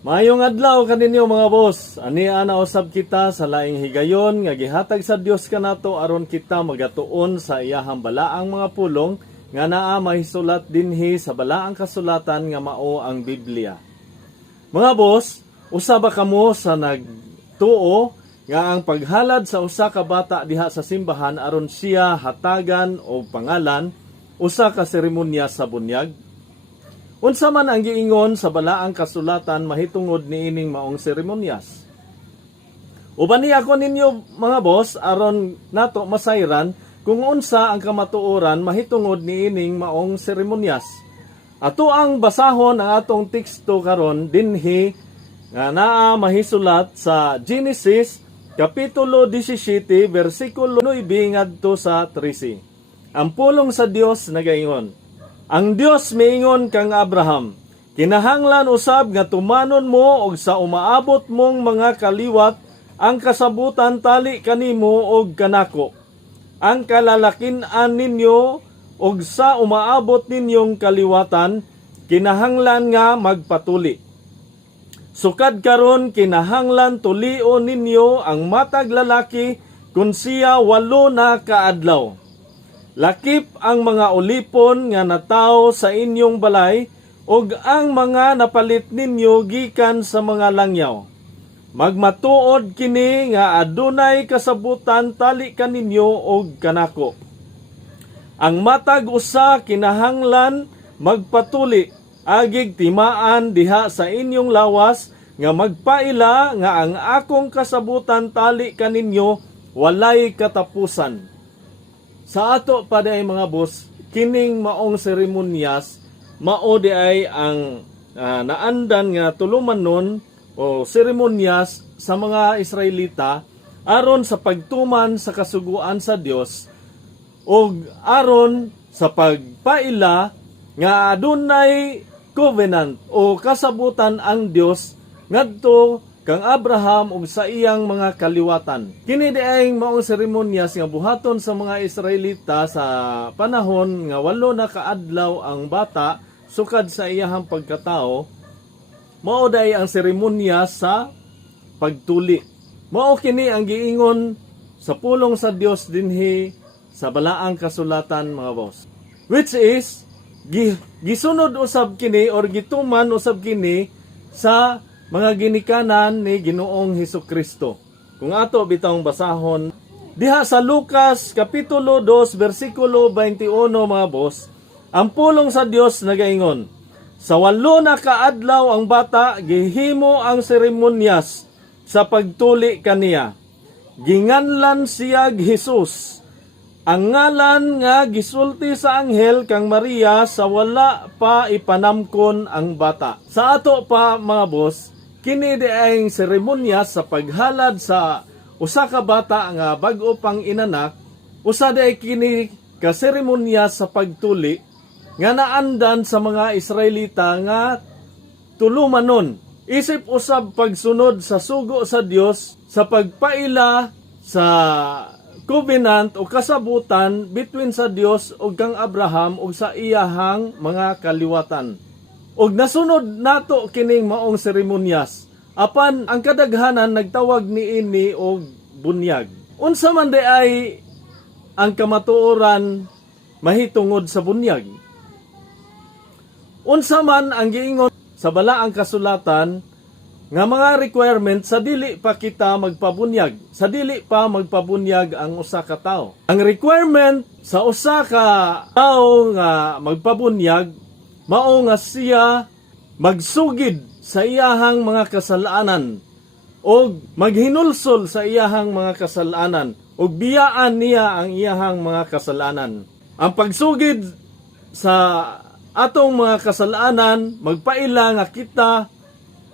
Maayong adlaw kaninyo mga boss. Ani ana usab kita sa laing higayon nga gihatag sa Dios kanato aron kita magatuon sa iyahang balaang mga pulong nga naa mahisulat dinhi sa balaang kasulatan nga mao ang Biblia. Mga boss, usa ba kamo sa nagtuo nga ang paghalad sa usa ka bata diha sa simbahan aron siya hatagan og pangalan usa ka seremonya sa bunyag? Unsa man ang giingon sa balaang kasulatan mahitungod niining maong seremonyas? Uban niya ako ninyo mga boss aron nato masayran kung unsa ang kamatuoran mahitungod niining maong seremonyas. Ato ang basahon ang atong teksto karon dinhi nga naa mahisulat sa Genesis kapitulo 17 bersikulo 9 ngadto sa 13. Ang pulong sa Dios nagaingon, ang Dios miingon kang Abraham, kinahanglan usab nga tumanon mo og sa umaabot mong mga kaliwat ang kasabutan tali kanimo og kanako. Ang kalalakin-an ninyo og sa umaabot ninyong kaliwatan kinahanglan nga magpatuli. Sukad karon kinahanglan tulion ninyo ang matag lalaki kun siya 8 na kaadlaw. Lakip ang mga ulipon nga natawo sa inyong balay ug ang mga napalit ninyo gikan sa mga langyaw. Magmatuod kini nga adunay kasabutan tali kaninyo og kanako. Ang matag usa kinahanglan magpatuli agig timaan diha sa inyong lawas nga magpaila nga ang akong kasabutan tali kaninyo walay katapusan. Sa ato pa ay mga boss, kining maong seremonyas, mao di ay ang naandan nga tulumanon o seremonyas sa mga Israelita aron sa pagtuman sa kasuguan sa Dios o aron sa pagpaila nga adunay covenant o kasabutan ang Dios ngadto kang Abraham ug sa iyang mga kaliwatan. Kini diayng maong seremonyas nga buhaton sa mga Israelita sa panahon nga 8 na kaadlaw ang bata sukad sa iyahang pagkatao. Mao day ang seremonyas sa pagtuli. Mao kini ang giingon sa pulong sa Dios dinhi sa balaang kasulatan mga boss. Which is gisunod usab kini or gituman usab kini sa mga ginikanan ni Ginoong Hesukristo. Kung ato bitong basahon diha sa Lucas kapitulo 2 bersikulo 21 mga boss, ang pulong sa Dios nagaingon, sa 8 na kaadlaw ang bata gihimo ang seremonyas sa pagtuli kaniya. Ginganlan siya Jesus. Ang ngalan nga gisulti sa anghel kang Maria sa wala pa ipanamkon ang bata. Sa ato pa mga boss, kini diayng seremonyas sa paghalad sa usa ka bata nga bag-o pang inanak, usa diay kini ka seremonyas sa pagtuli nga naandan sa mga Israelita nga tulumanon. Isip usab pagsunod sa sugo sa Dios sa pagpaila sa covenant o kasabutan between sa Dios ug kang Abraham ug sa iyahang mga kaliwatan. Og nasunod nato kining maong seremonyas. Apan ang kadaghanan nagtawag niini og bunyag. Unsa man ay ang kamatuoran mahitungod sa bunyag? Unsa man ang giingon sa balaang kasulatan nga mga requirement sa dili pa kita magpabunyag, sa dili pa magpabunyag ang usa ka tawo. Ang requirement sa usa ka tawo nga magpabunyag mao nga siya magsugid sa iyahang mga kasalanan o maghinulsol sa iyahang mga kasalanan o biyaan niya ang iyahang mga kasalanan. Ang pagsugid sa atong mga kasalanan magpaila nga kita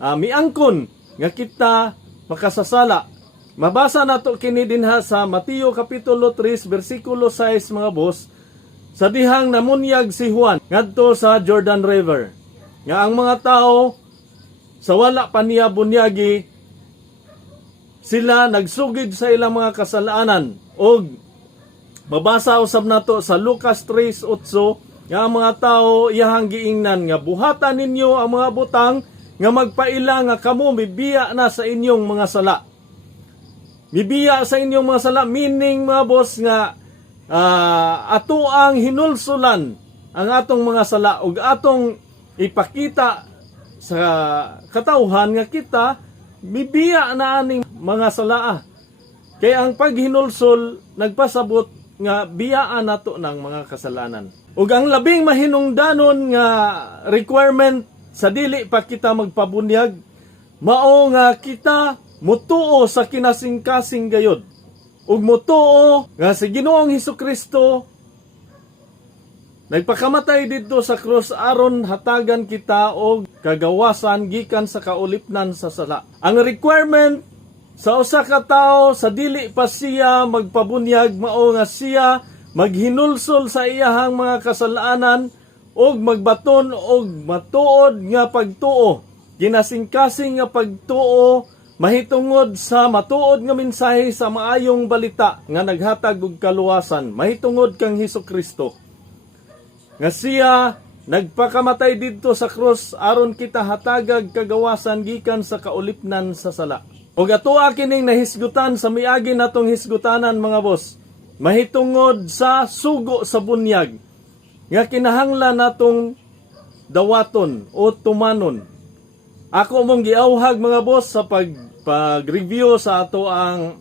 miangkon nga kita makasasala. Mabasa nato kini dinha sa Mateo kapitulo 3 bersikulo 6 mga boss, sa dihang namunyag si Juan ngadto sa Jordan River nga ang mga tao sa wala pa niya bunyagi sila nagsugid sa ilang mga kasalanan. Og mabasa usab nato sa Lucas 3:8 nga ang mga tao iyahang giingnan nga buhatan ninyo ang mga butang nga magpaila nga kamo mibiya na sa inyong mga sala. Mibiya sa inyong mga sala, meaning mga boss nga ato ang hinulsulan ang atong mga sala ug atong ipakita sa katawhan nga kita mibiya na aning mga sala. Kaya ang paghinulsol nagpasabot nga biyaan nato ng mga kasalanan. Ug ang labing mahinungdanon nga requirement sa dili pa kita magpabunyag mao nga kita mutuo sa kinasing-kasing gayod. Ug mutuo nga si Ginoong Hesukristo nagpakamatay didto sa krus aron hatagan kita og kagawasan gikan sa kaulipnan sa sala. Ang requirement sa usa ka tawo sa dili pa siya magpabunyag mao nga siya maghinulsol sa iyahang mga kasalanan og magbaton og matuod nga pagtuo. Ginasing-kasing nga pagtuo mahitungod sa matuod nga mensahe sa maayong balita nga naghatag og kaluwasan mahitungod kang Hesukristo. Nga siya nagpakamatay didto sa krus aron kita hatagag kagawasan gikan sa kaulipnan sa sala. Og atoa kining nahisgutan sa miagi natong hisgutanan mga boss, mahitungod sa sugo sa bunyag nga kinahanglan natong dawaton o tumanon. Ako mong giawhag mga boss sa pag-review sa ato ang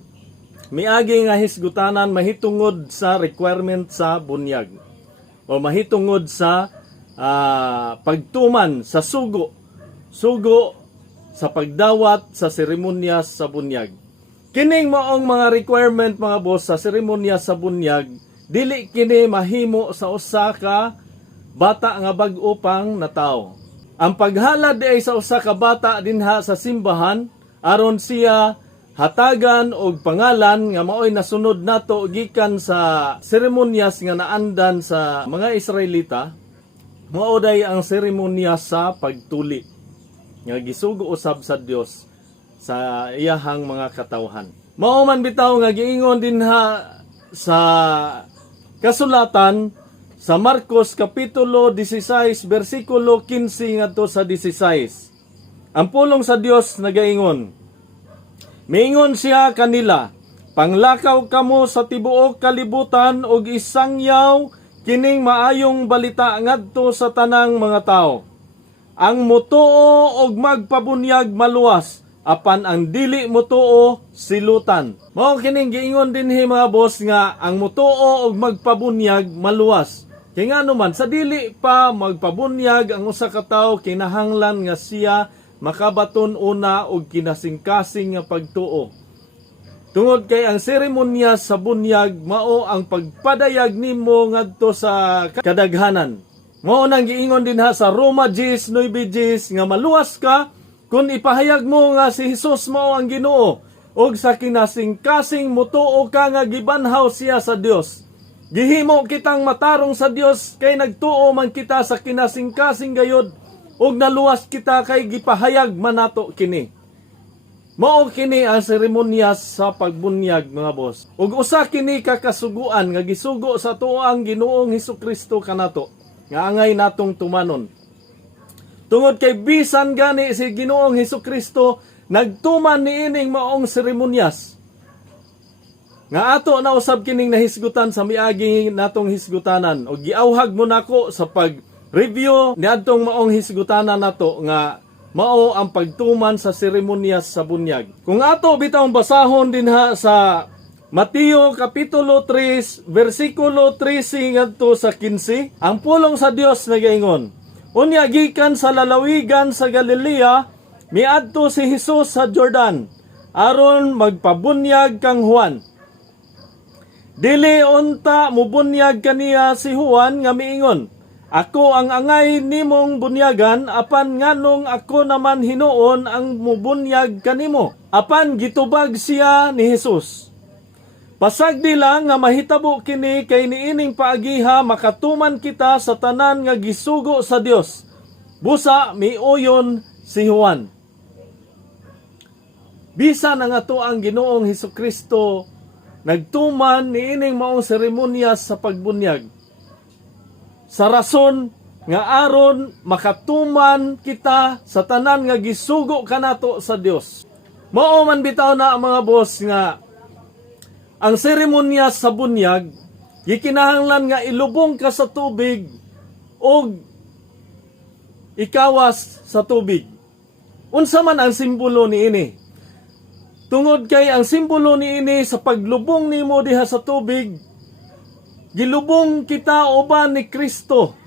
miagi nga hisgutanan mahitungod sa requirement sa bunyag o mahitungod sa pagtuman sa sugo sa pagdawat sa seremonyas sa bunyag. Kining maong mga requirement mga boss sa seremonyas sa bunyag, dili kini mahimo sa usa ka bata nga bag-o pang natawo. Ang paghalad ay sa usa ka bata dinha sa simbahan aron siya hatagan og pangalan nga maoy nasunod nato gikan sa seremonyas nga naandan sa mga Israelita, mao day ang seremonyas sa pagtuli nga gisugo usab sa Dios sa iyahang mga katawhan. Mao man bitaw nga giingon dinha sa kasulatan sa Marcos kapitulo 16 bersikulo 15 ngadto sa 16. Ang pulong sa Dios nagaingon, miingon siya kanila, panglakaw kamo sa tibuok kalibutan og isangyaw kining maayong balita ngadto sa tanang mga tao. Ang mutuo og magpabunyag maluwas, apan ang dili mutuo silutan. Mao kining giingon dinhi mga boss nga ang mutuo og magpabunyag maluwas. Kay ngano man sa dili pa magpabunyag ang usa ka tawo kinahanglan nga siya makabaton una og kinasing-kasing nga pagtuo. Tungod kay ang seremonyas sa bunyag mao ang pagpadayag nimo ngadto sa kadaghanan. Mao nang giingon din ha sa Roma 10:9 nga maluwas ka kung ipahayag mo nga si Hesus mao ang Ginoo og sa kinasing-kasing mutuo ka nga gibanhaw siya sa Dios. Gihimo kitang matarong sa Dios kay nagtuo man kita sa kinasing-kasing gayod ug naluwas kita kay gipahayag manato kini. Mao kini ang seremonyas sa pagbunyag mga boss. Ug usa kini kakasuguan nga gisugo sa tuoang Ginoong Hesukristo kanato nga angay natong tumanon. Tungod kay bisan gani si Ginoong Hesukristo nagtuman niining maong seremonyas. Nga ato na usab kining nahisgutan sa miagi natong hisgutanan og giawhag mo nako sa pag-review niadtong maong hisgutanan nato nga mao ang pagtuman sa seremonyas sa bunyag. Kung ato bitawng basahon dinha sa Mateo kapitulo 3 bersikulo 13 ngadto sa 15, ang pulong sa Dios nagaingon, unya gikan sa lalawigan sa Galilea miadto si Hesus sa Jordan aron magpabunyag kang Juan. Dili unta mubunyag kaniya si Juan nga miingon, ako ang angay nimong bunyagan, apan nganong ako naman hinuon ang mubunyag kanimo. Apan gitubag siya ni Hesus. Pasagdi lang nga mahitabo kini kay niining paagiha makatuman kita sa tanan nga gisugo sa Dios. Busa miuyon si Juan. Bisan ang ato ang Ginoong Hesukristo nagtuman niining maong seremonyas sa pagbunyag. Sa rason nga aron makatuman kita sa tanan nga gisugo kanato sa Dios. Mao man bitaw na mga boss nga ang seremonya sa bunyag gikinahanglan nga ilubong ka sa tubig o ikawas sa tubig. Unsa man ang simbolo niini? Tungod kay ang simbolo niini sa paglubong nimo diha sa tubig, gilubong kita uban ni Kristo.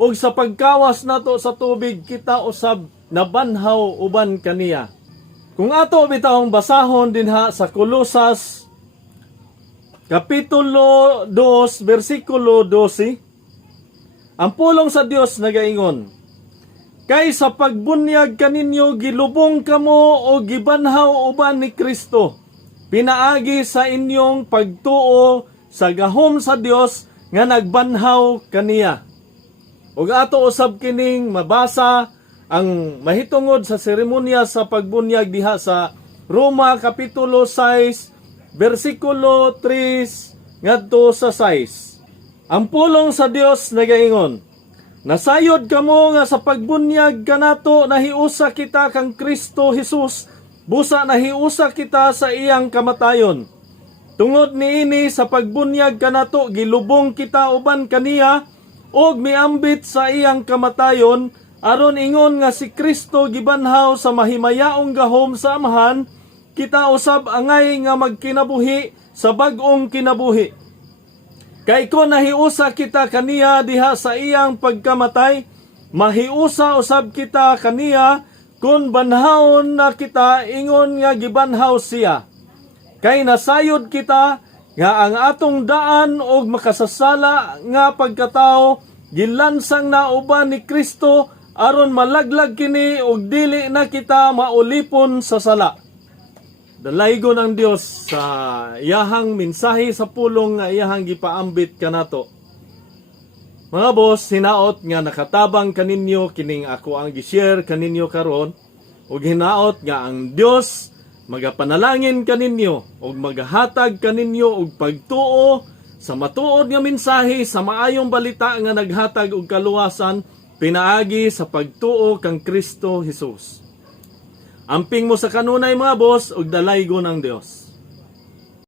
Ug sa pagkawas nato sa tubig, kita usab nabanhaw uban kaniya. Kung ato bitawong basahon dinha sa Kolosas Kapitulo 2, versikulo 12, ang pulong sa Dios nagaingon, kay sa pagbunyag kaninyo gilubong kamo o gibanhaw uban ni Kristo, pinaagi sa inyong pagtuo sa gahom sa Dios nga nagbanhaw kaniya. Ug ato usab kining mabasa ang mahitungod sa seremonya sa pagbunyag diha sa Roma Kapitulo 6, versikulo 3 ngadto sa 6. Ang pulong sa Dios nagaingon, nasayod kamo nga sa pagbunyag kanato nahiusa kita kang Kristo Jesus, busa nahiusa kita sa iyang kamatayon. Tungod niini sa pagbunyag kanato gilubong kita uban kaniya og miambit sa iyang kamatayon aron ingon nga si Kristo gibanhaw sa mahimayaong gahom sa amahan, kita usab angay nga magkinabuhi sa bag-ong kinabuhi. Kay kung nahiusa kita kaniya diha sa iyang pagkamatay, mahiusa usab kita kaniya kung banhawon na kita ingon nga gibanhaw siya. Kay nasayod kita nga ang atong daan og makasasala nga pagkatao gilansang na uban ni Kristo aron malaglag kini og dili na kita maulipon sa sala. Dalaygon ang Dios sa iyahang mensahe sa pulong nga iyahang gipaambit kanato. Mga boss, hinaot nga nakatabang kaninyo kining ako ang gi-share kaninyo karon ug hinaot nga ang Dios magapanalangin kaninyo ug magahatag kaninyo og pagtuo sa matuod nga mensahe sa maayong balita nga naghatag og kaluwasan pinaagi sa pagtuo kang Kristo Jesus. Amping mo sa kanunay mga boss ug dalaygon ang Dios.